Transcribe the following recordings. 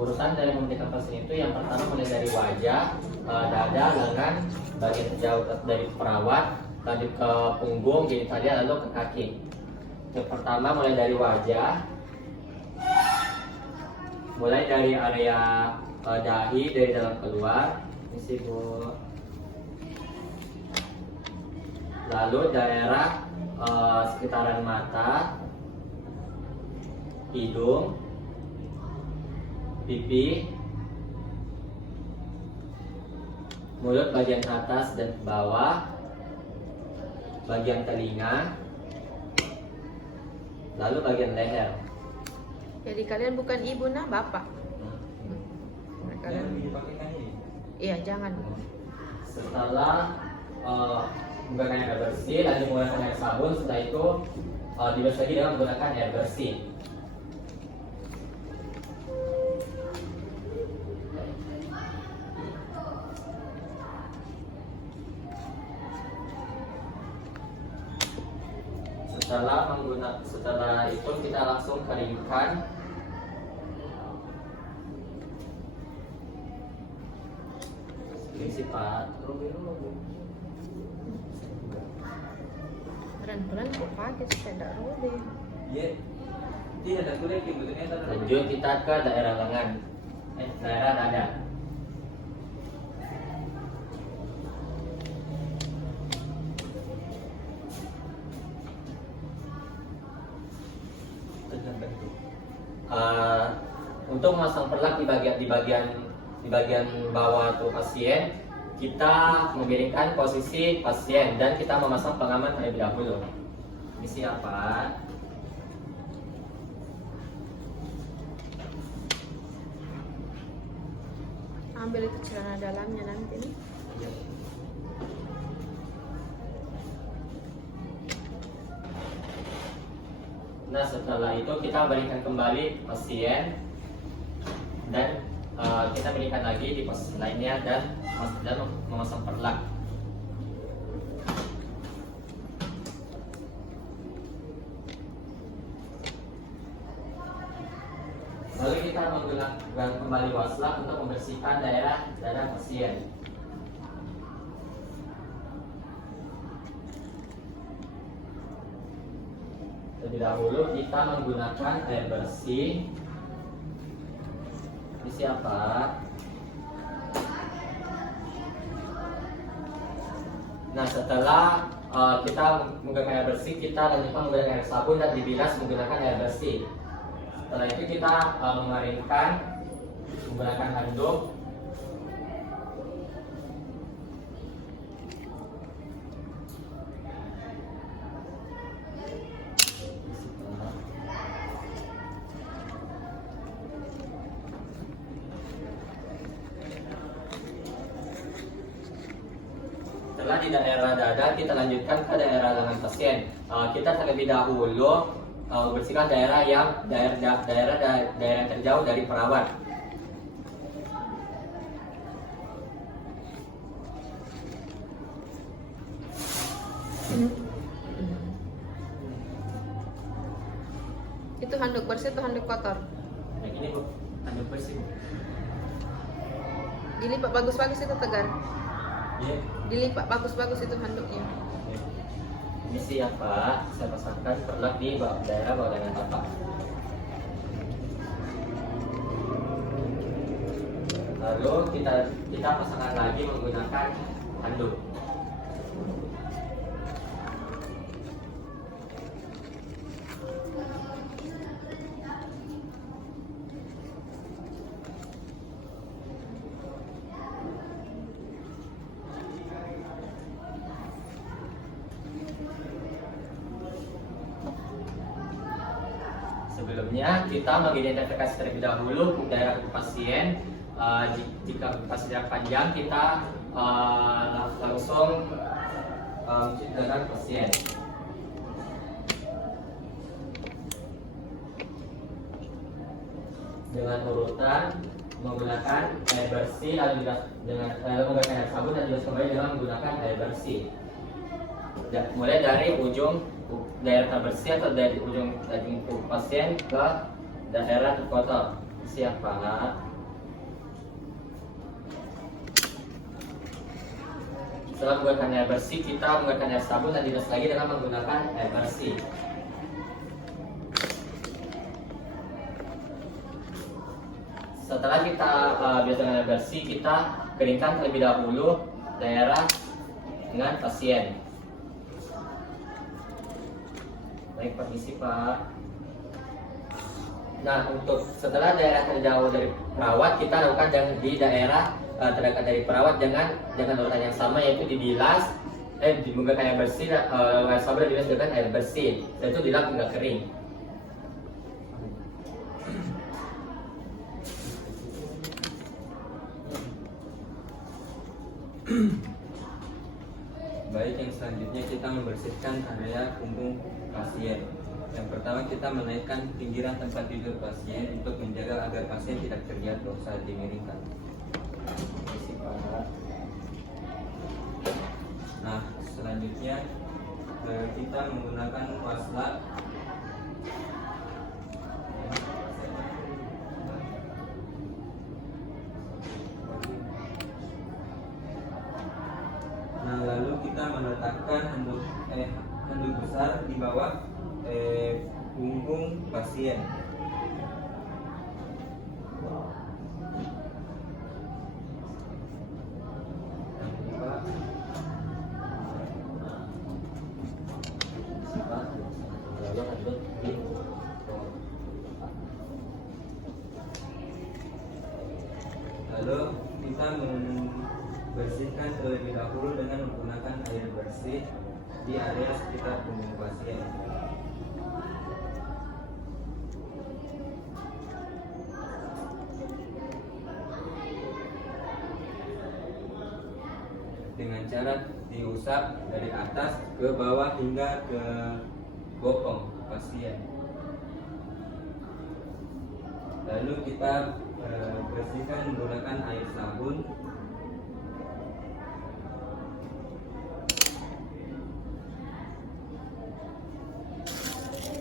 urutan dari membersihkan pasien itu yang pertama mulai dari wajah, dada, lengan, bagian terjauh dari perawat, lanjut ke punggung, genitalia, lalu ke kaki. Yang pertama mulai dari wajah, mulai dari area dahi dari dalam keluar, isi Bu. Lalu daerah sekitaran mata, hidung, pipi, mulut bagian atas dan bawah, bagian telinga, lalu bagian leher. Jadi kalian bukan ibu nah bapak. Kalian iya jangan. Setelah menggunakan air bersih, lanjut menggunakan air sabun. Setelah itu dibilas lagi dengan menggunakan air bersih. Setelah itu kita langsung keringkan. Isi Pak. Pelan-pelan kok pakai supaya tidak robek. Iya. Tidak ada kulit yang betulnya tadi. Lanjut kita ke daerah lengan, daerah dada. Untuk memasang perlak di bagian bawah tubuh pasien, kita memiringkan posisi pasien dan kita memasang pengaman terlebih dahulu. Ini siapa? Ambil itu celana dalamnya nanti nih. Nah setelah itu kita berikan kembali pasien dan kita berikan lagi di posisi lainnya dan memasang perlak. Lalu kita menggunakan kembali waslak untuk membersihkan daerah dada pasien. Terlebih dahulu kita menggunakan air bersih. Ini siapa? Nah setelah kita menggunakan air bersih, kita lanjutkan menggunakan air sabun dan dibilas menggunakan air bersih. Setelah itu kita mengeringkan menggunakan handuk. Setelah di daerah dada, kita lanjutkan ke daerah lengan pasien. Kita terlebih dahulu membersihkan daerah yang terjauh dari perawat. Itu handuk bersih atau handuk kotor? Yang ini Bu, handuk bersih. Dilipat bagus-bagus itu tegar. Iya. Dilipat bagus-bagus itu handuknya. Ini siapa? Saya pasangkan perlak di daerah bawah lengan tapak. Lalu kita pasangkan lagi menggunakan handuk. Sebelumnya kita mengidentifikasi terlebih dahulu daerah kuku pasien. Jika pasien panjang, kita langsung mencuci pasien. Dengan urutan menggunakan air bersih, lalu menggunakan air sabun dan juga kembali dengan menggunakan air bersih. Mulai dari ujung daerah terbersih atau dari ujung kuku pasien ke daerah terkotor. Siap Pak. Setelah menggunakan air bersih, kita menggunakan air sabun dan dinas lagi dengan menggunakan air bersih. Setelah kita biasa dengan air bersih, kita keringkan terlebih dahulu daerah dengan pasien. Baik, permisi Pak. Nah, untuk setelah daerah terjauh dari perawat, kita lakukan di daerah terdekat dari perawat dengan urutan yang sama, yaitu dibilas, menggunakan air bersih, air sabun dan dibilas dengan air bersih, dan itu dilap hingga kering. Baik, yang selanjutnya kita membersihkan area punggung pasien. Yang pertama kita menaikkan pinggiran tempat tidur pasien untuk menjaga agar pasien tidak terjatuh saat dimiringkan. Nah, selanjutnya kita menggunakan waslat. Nah, lalu kita meletakkan handuk besar di bawah punggung pasien. Lalu kita membersihkan terlebih dahulu dengan menggunakan air bersih di area sekitar punggung pasien. Dengan cara diusap dari atas ke bawah hingga ke bokong pasien. Lalu kita bersihkan menggunakan air sabun.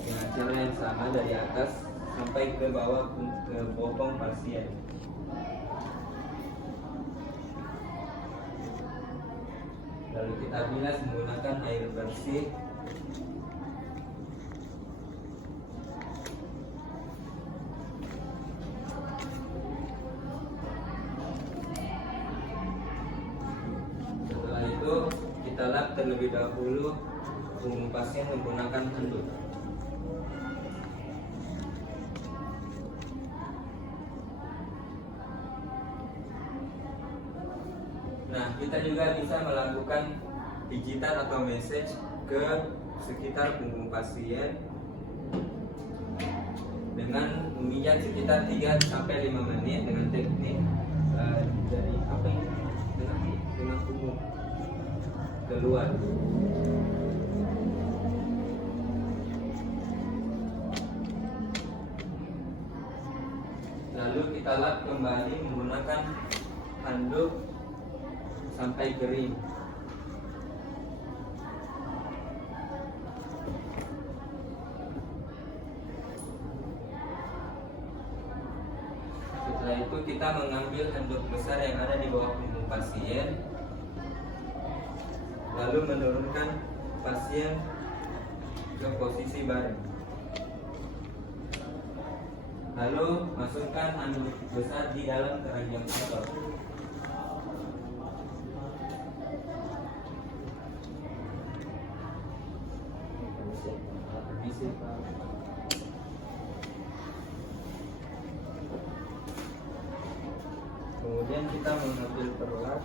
Dengan cara yang sama dari atas sampai ke bawah ke bokong pasien. Lalu kita bilas menggunakan air bersih. Setelah itu kita lap terlebih dahulu punggung pasien menggunakan handuk. Nah, kita juga bisa melakukan pijitan atau massage ke sekitar punggung pasien dengan memijat sekitar 3-5 menit dengan teknik dari apa ini? Dengan punggung keluar. Lalu kita lap kembali menggunakan handuk sampai kering. Setelah itu kita mengambil handuk besar yang ada di bawah punggung pasien, lalu menurunkan pasien ke posisi baring. Lalu masukkan handuk besar di dalam keranjang kotor. Kemudian kita mengambil perlap.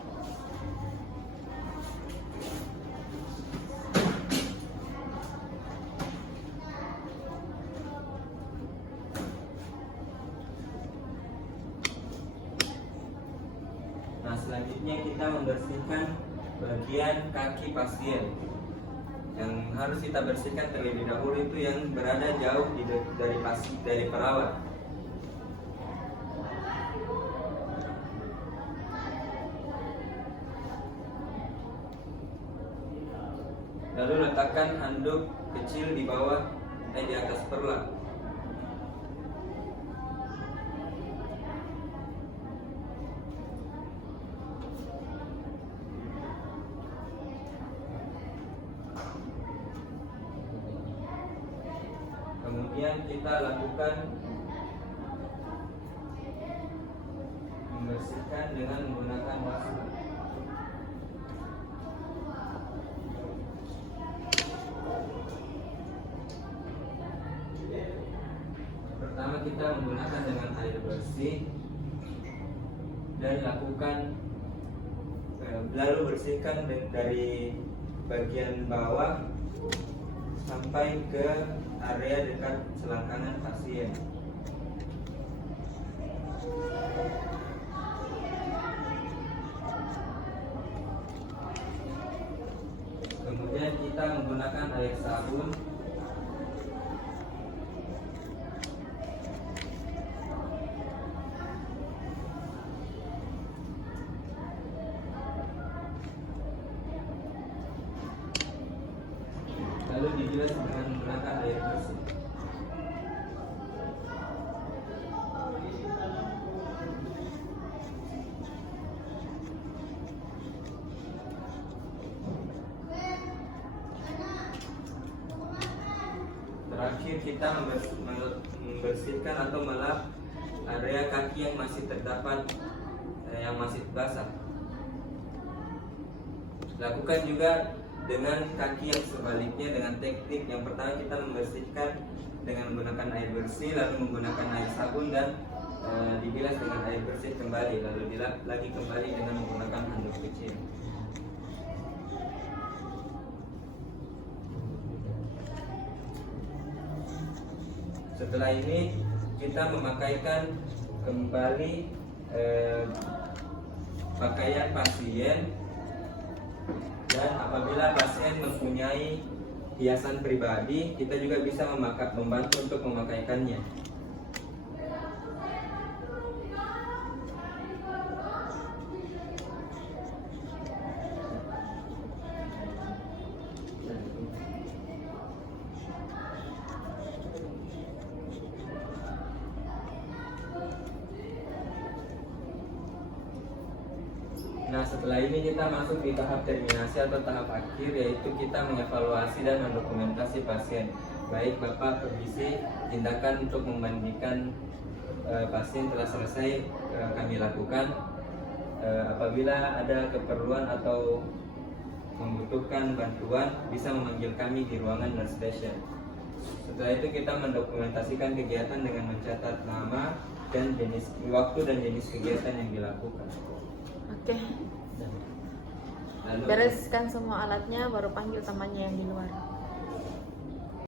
Nah, selanjutnya kita membersihkan bagian kaki pasien. Yang harus kita bersihkan terlebih dahulu itu yang berada jauh dari perawat. Lalu letakkan handuk kecil di bawah di atas perlap. kita lakukan membersihkan dengan menggunakan wastafel. Pertama kita menggunakan dengan air bersih dan lakukan lalu bersihkan dari bagian bawah sampai ke area dekat selangkangan pasien. Kemudian kita menggunakan air sabun lalu dibilas dengan menggunakan air bersih. Terakhir kita membersihkan atau melap area kaki yang masih terdapat yang masih basah. Lakukan juga dengan kaki yang sebaliknya dengan teknik yang pertama kita membersihkan dengan menggunakan air bersih, lalu menggunakan air sabun dan dibilas dengan air bersih kembali, lalu dilap lagi kembali dengan menggunakan handuk kecil. Setelah ini kita memakaikan kembali pakaian pasien, dan apabila pasien mempunyai hiasan pribadi, kita juga bisa membantu untuk memakaikannya. Nah, setelah ini kita masuk di tahap terminasi atau tahap akhir, yaitu kita mengevaluasi dan mendokumentasi pasien. Baik Bapak permisi, tindakan untuk memandikan pasien telah selesai kami lakukan. Apabila ada keperluan atau membutuhkan bantuan, bisa memanggil kami di ruangan nurse station. Setelah itu kita mendokumentasikan kegiatan dengan mencatat nama dan jenis waktu dan jenis kegiatan yang dilakukan. Oke. Lalu, Bereskan semua alatnya, baru panggil temannya yang di luar.